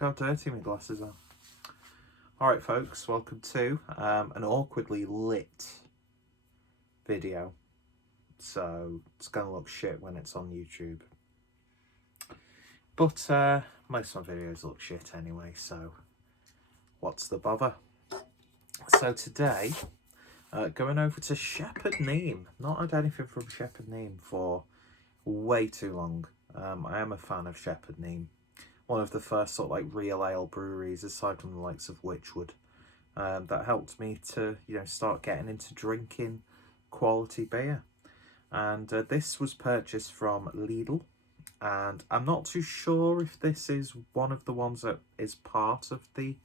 how dirty my glasses are. Alright folks, welcome to an awkwardly lit video. So it's going to look shit when it's on YouTube. But most of my videos look shit anyway, so what's the bother? So today, going over to Shepherd Neame. Not had anything from Shepherd Neame for way too long. I am a fan of Shepherd Neame. One of the first sort of like real ale breweries, aside from the likes of Witchwood, that helped me to, start getting into drinking quality beer. And this was purchased from Lidl, and I'm not too sure if this is one of the ones that is part of the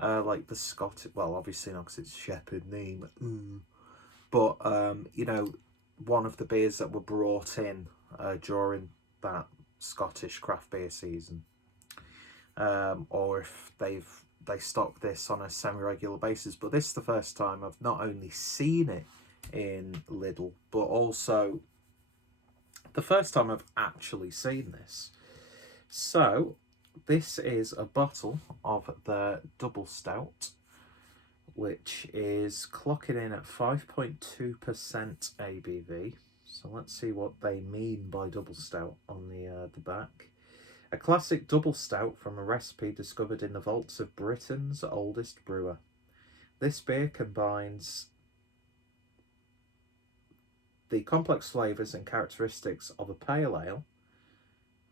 like the Scottish, well obviously not because it's Shepherd Neame, but one of the beers that were brought in during that Scottish craft beer season, or if they stock this on a semi-regular basis. But this is the first time I've not only seen it in Lidl, but also the first time I've actually seen this. So this is a bottle of the Double Stout, which is clocking in at 5.2% ABV. So let's see what they mean by Double Stout on the back. A classic double stout from a recipe discovered in the vaults of Britain's oldest brewer. This beer combines the complex flavours and characteristics of a pale ale,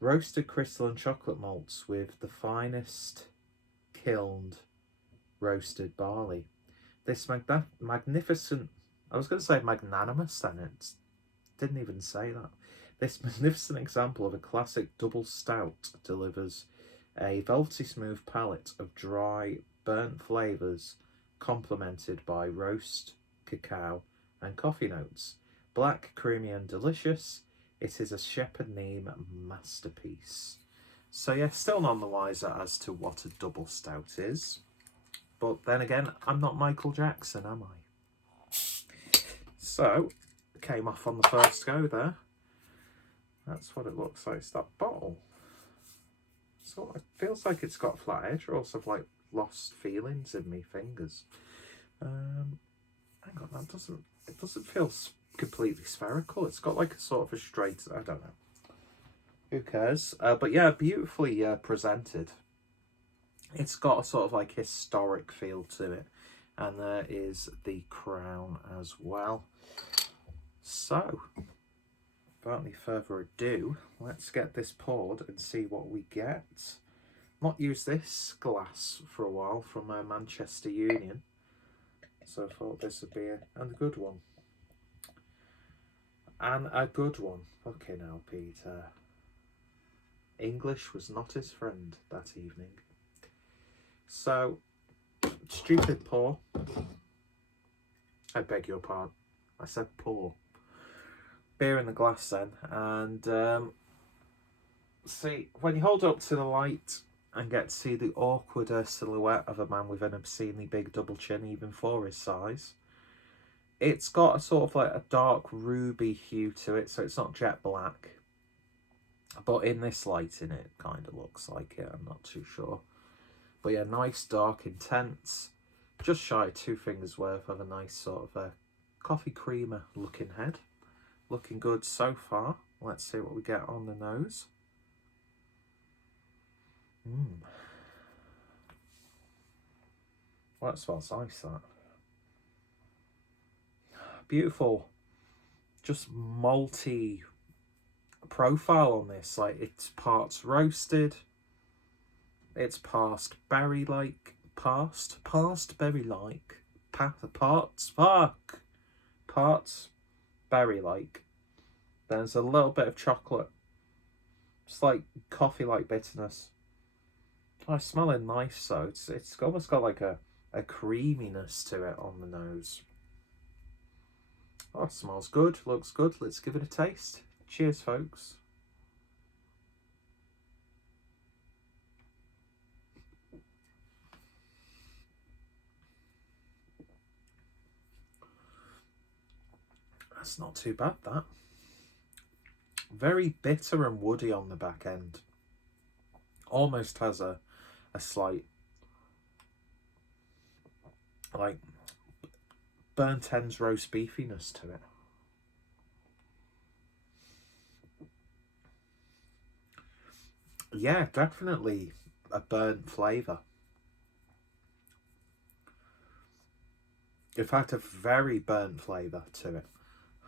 roasted crystalline chocolate malts with the finest kilned roasted barley. This magnificent, I was going to say magnanimous, then it didn't even say that. This magnificent example of a classic double stout delivers a velvety smooth palate of dry, burnt flavours complemented by roast, cacao and coffee notes. Black, creamy and delicious, it is a Shepherd Neame masterpiece. So yeah, still none the wiser as to what a double stout is. But then again, I'm not Michael Jackson, am I? So, came off on the first go there. That's what it looks like. It's that bottle. So it feels like it's got a flat edge, or else I've like lost feelings in my fingers. Hang on, it doesn't feel completely spherical. It's got like a sort of a straight, I don't know. Who cares? But yeah, beautifully presented. It's got a sort of like historic feel to it. And there is the crown as well. So, without any further ado, let's get this poured and see what we get. Not used this glass for a while from Manchester Union, so I thought this would be a good one. And a good one. Okay now, Peter. English was not his friend that evening. So, stupid pour. I beg your pardon. I said pour. Beer in the glass then, and see, when you hold up to the light and get to see the awkward silhouette of a man with an obscenely big double chin even for his size, it's got a sort of like a dark ruby hue to it, so it's not jet black, but in this lighting it kind of looks like it. I'm not too sure, but yeah, nice dark intense, just shy of 2 fingers worth of a nice sort of a coffee creamer looking head. Looking good so far. Let's see what we get on the nose. Well, that smells nice, that. Beautiful, just malty profile on this. Like, it's parts roasted. It's parts berry-like. Parts berry-like. Parts berry-like. There's a little bit of chocolate. It's like coffee-like bitterness. Oh, it's smelling nice, so it's almost got like a creaminess to it on the nose. Oh, it smells good, looks good. Let's give it a taste. Cheers, folks. That's not too bad, that. Very bitter and woody on the back end. Almost has a a slight, like, burnt ends roast beefiness to it. Yeah, definitely a burnt flavour. In fact, a very burnt flavour to it.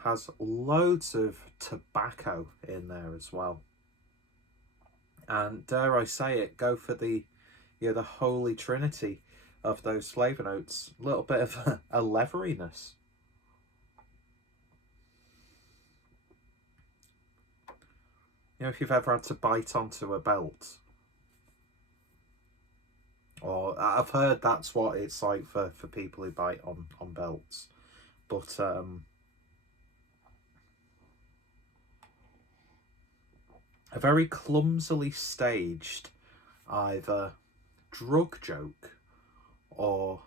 Has loads of tobacco in there as well. And dare I say it, go for the the holy trinity of those flavour notes. A little bit of a leveriness. If you've ever had to bite onto a belt, or I've heard that's what it's like for people who bite on belts, but a very clumsily staged either drug joke or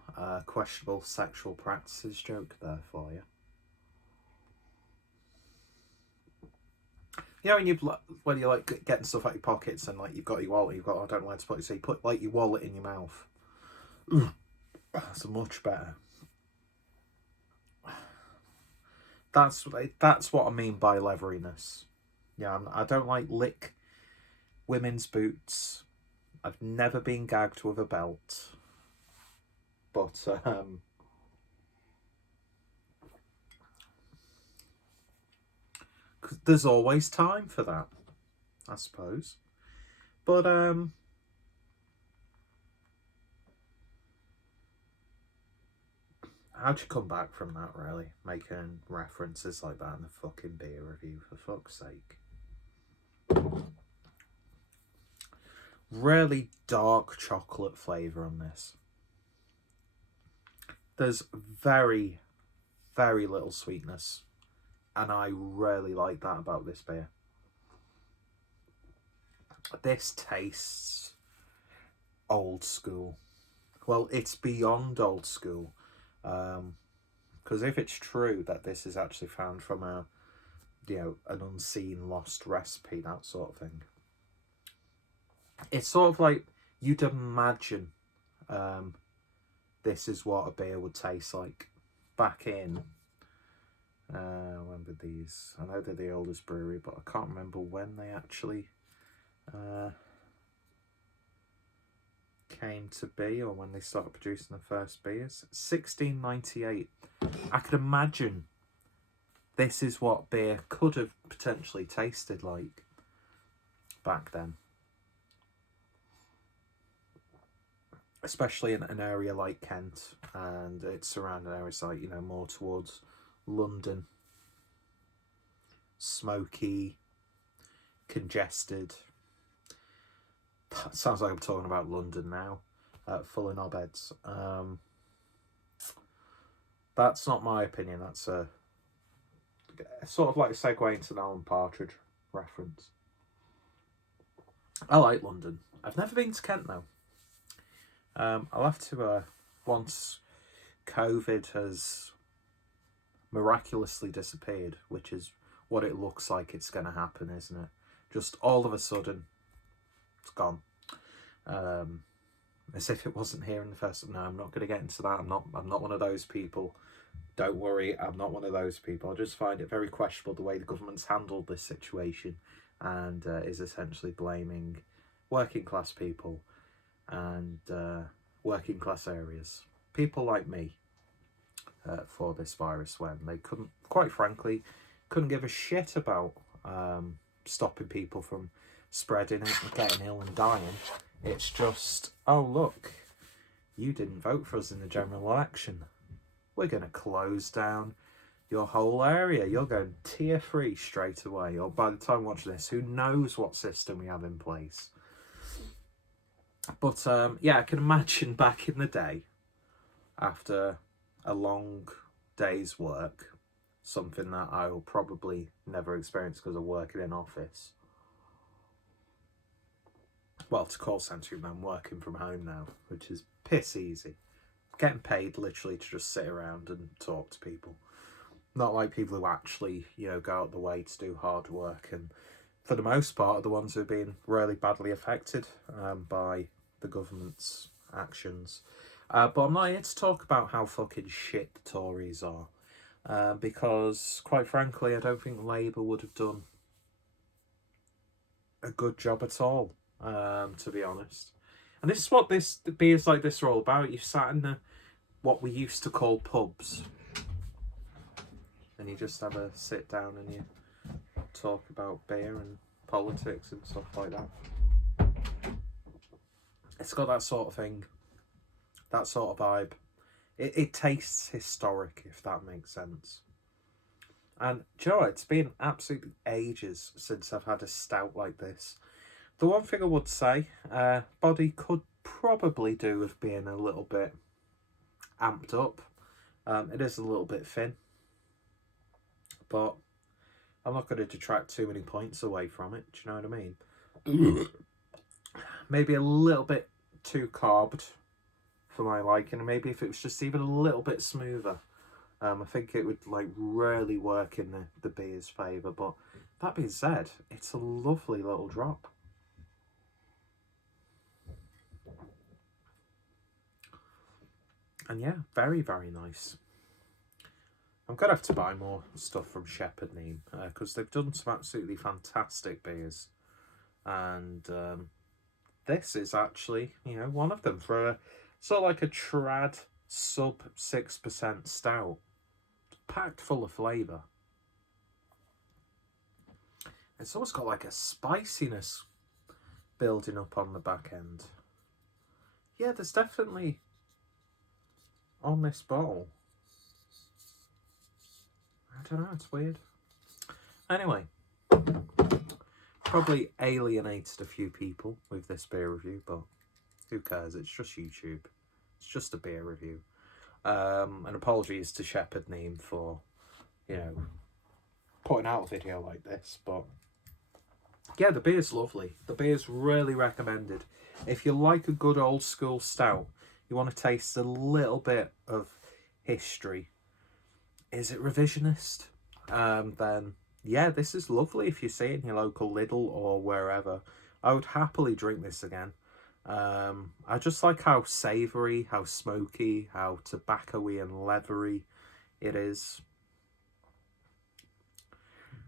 questionable sexual practices joke there for you. When you're like getting stuff out your pockets and like you've got your wallet, I don't know where to put it, so you put like your wallet in your mouth. Ooh, that's much better. That's what I mean by leveriness. Yeah, I don't like lick women's boots. I've never been gagged with a belt, but cause there's always time for that, I suppose. But how'd you come back from that, really? Making references like that in the fucking beer review, for fuck's sake. Really dark chocolate flavour on this. There's very, very little sweetness, and I really like that about this beer. This tastes old school. Well, it's beyond old school. Because if it's true that this is actually found from an unseen lost recipe, that sort of thing, it's sort of like you'd imagine this is what a beer would taste like back in when did these, I know they're the oldest brewery, but I can't remember when they actually came to be, or when they started producing the first beers. 1698. I could imagine this is what beer could have potentially tasted like back then, especially in an area like Kent and its surrounding areas, like more towards London. Smoky, congested. Sounds like I'm talking about London now, full of knobheads. That's not my opinion. That's a sort of like a segue into an Alan Partridge reference. I like London. I've never been to Kent though. I'll have to once COVID has miraculously disappeared, which is what it looks like it's going to happen, isn't it? Just all of a sudden, it's gone. As if it wasn't here in the first. No, I'm not going to get into that. I'm not one of those people. Don't worry, I'm not one of those people. I just find it very questionable the way the government's handled this situation, and is essentially blaming working class people and working class areas, people like me, for this virus, when they couldn't, quite frankly, couldn't give a shit about stopping people from spreading it and getting ill and dying. It's just, oh look, you didn't vote for us in the general election. We're going to close down your whole area. You're going tier 3 straight away. Or by the time watching this, who knows what system we have in place. But yeah, I can imagine back in the day, after a long day's work, something that I will probably never experience because of working in office. Well, it's a call centre, I'm working from home now, which is piss easy. Getting paid literally to just sit around and talk to people. Not like people who actually, go out the way to do hard work, and for the most part are the ones who have been really badly affected by the government's actions. But I'm not here to talk about how fucking shit the Tories are. Because, quite frankly, I don't think Labour would have done a good job at all, to be honest. And this is what this beers like this are all about. You've sat in what we used to call pubs, and you just have a sit down and you talk about beer and politics and stuff like that. It's got that sort of thing, that sort of vibe. It tastes historic, if that makes sense. And do you know what? It's been absolutely ages since I've had a stout like this. The one thing I would say, body could probably do with being a little bit amped up. It is a little bit thin, but I'm not going to detract too many points away from it. Do you know what I mean? Maybe a little bit too carved for my liking, and maybe if it was just even a little bit smoother, I think it would like really work in the beer's favour. But that being said, it's a lovely little drop. And yeah, very, very nice. I'm going to have to buy more stuff from Neame, because they've done some absolutely fantastic beers. And this is actually, you know, one of them for a sort of like a trad sub 6% stout. Packed full of flavour. It's almost got like a spiciness building up on the back end. Yeah, there's definitely on this bottle. I don't know, it's weird. Anyway, probably alienated a few people with this beer review, but who cares? It's just YouTube. It's just a beer review. And apologies to Neame for, you know, putting out a video like this, but yeah, the beer's lovely. The beer's really recommended. If you like a good old school stout, you want to taste a little bit of history. Is it revisionist? Then yeah, this is lovely. If you see it in your local Lidl or wherever, I would happily drink this again. I just like how savoury, how smoky, how tobacco-y and leathery it is.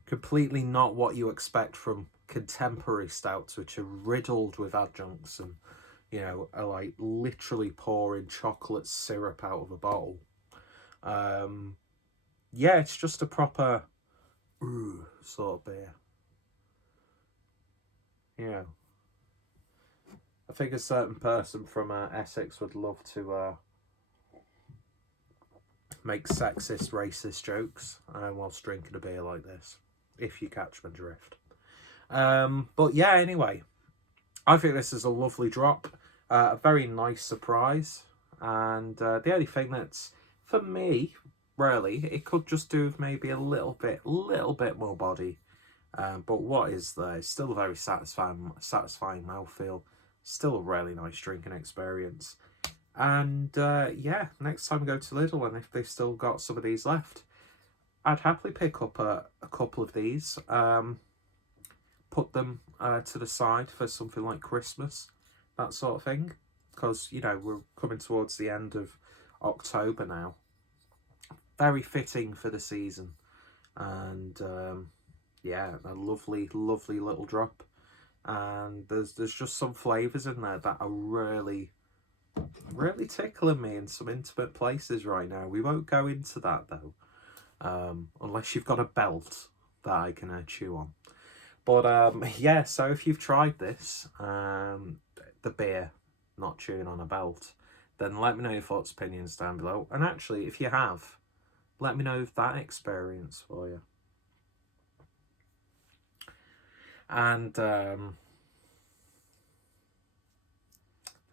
Completely not what you expect from contemporary stouts, which are riddled with adjuncts and, you know, are like literally pouring chocolate syrup out of a bottle. Yeah, it's just a proper sort of beer. Yeah. I think a certain person from Essex would love to make sexist, racist jokes whilst drinking a beer like this, if you catch my drift. But yeah, anyway, I think this is a lovely drop, a very nice surprise, and the only thing that's, for me, really, it could just do with maybe a little bit more body. But what is there? It's still a very satisfying mouthfeel. Still a really nice drinking experience. And yeah, next time I go to Lidl, and if they've still got some of these left, I'd happily pick up a couple of these, put them to the side for something like Christmas, that sort of thing. Because, you know, we're coming towards the end of October now. Very fitting for the season. And yeah, a lovely, lovely little drop. And there's just some flavours in there that are really tickling me in some intimate places right now. We won't go into that though, unless you've got a belt that I can chew on. But yeah, so if you've tried this, the beer, not chewing on a belt, then let me know your thoughts, opinions down below. And actually, if you have, let me know that experience for you. And there's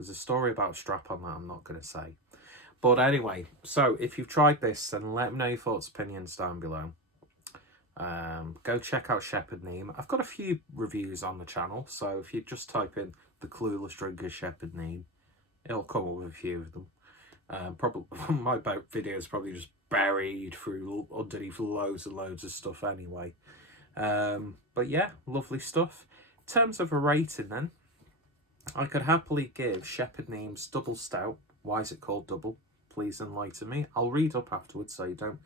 a story about strap-on that I'm not going to say. But anyway, so if you've tried this, then let me know your thoughts, opinions down below. Go check out Neame. I've got a few reviews on the channel, so if you just type in the Clueless Drinker Neame, it'll come up with a few of them. Probably my video is probably just buried through underneath loads and loads of stuff anyway. But yeah, lovely stuff. In terms of a rating then, I could happily give Shepherd Neame's Double Stout. Why is it called double? Please enlighten me. I'll read up afterwards, so you don't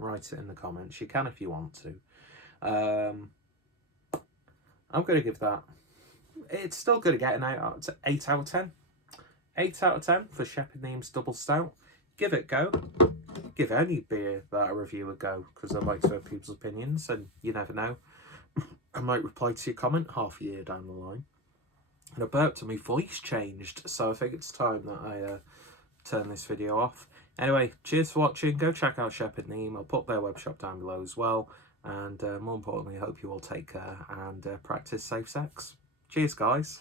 write it in the comments. You can if you want to. I'm going to give that. It's still going to get an 8 out of 10. 8 out of 10 for Shepherd Neame's Double Stout. Give it a go. Give any beer that I review a go, because I like to hear people's opinions, and you never know. I might reply to your comment half a year down the line. And I burped and my voice changed, so I think it's time that I turn this video off. Anyway, cheers for watching. Go check out Shepherd Neame. I'll put their webshop down below as well. And more importantly, I hope you all take care and practice safe sex. Cheers, guys.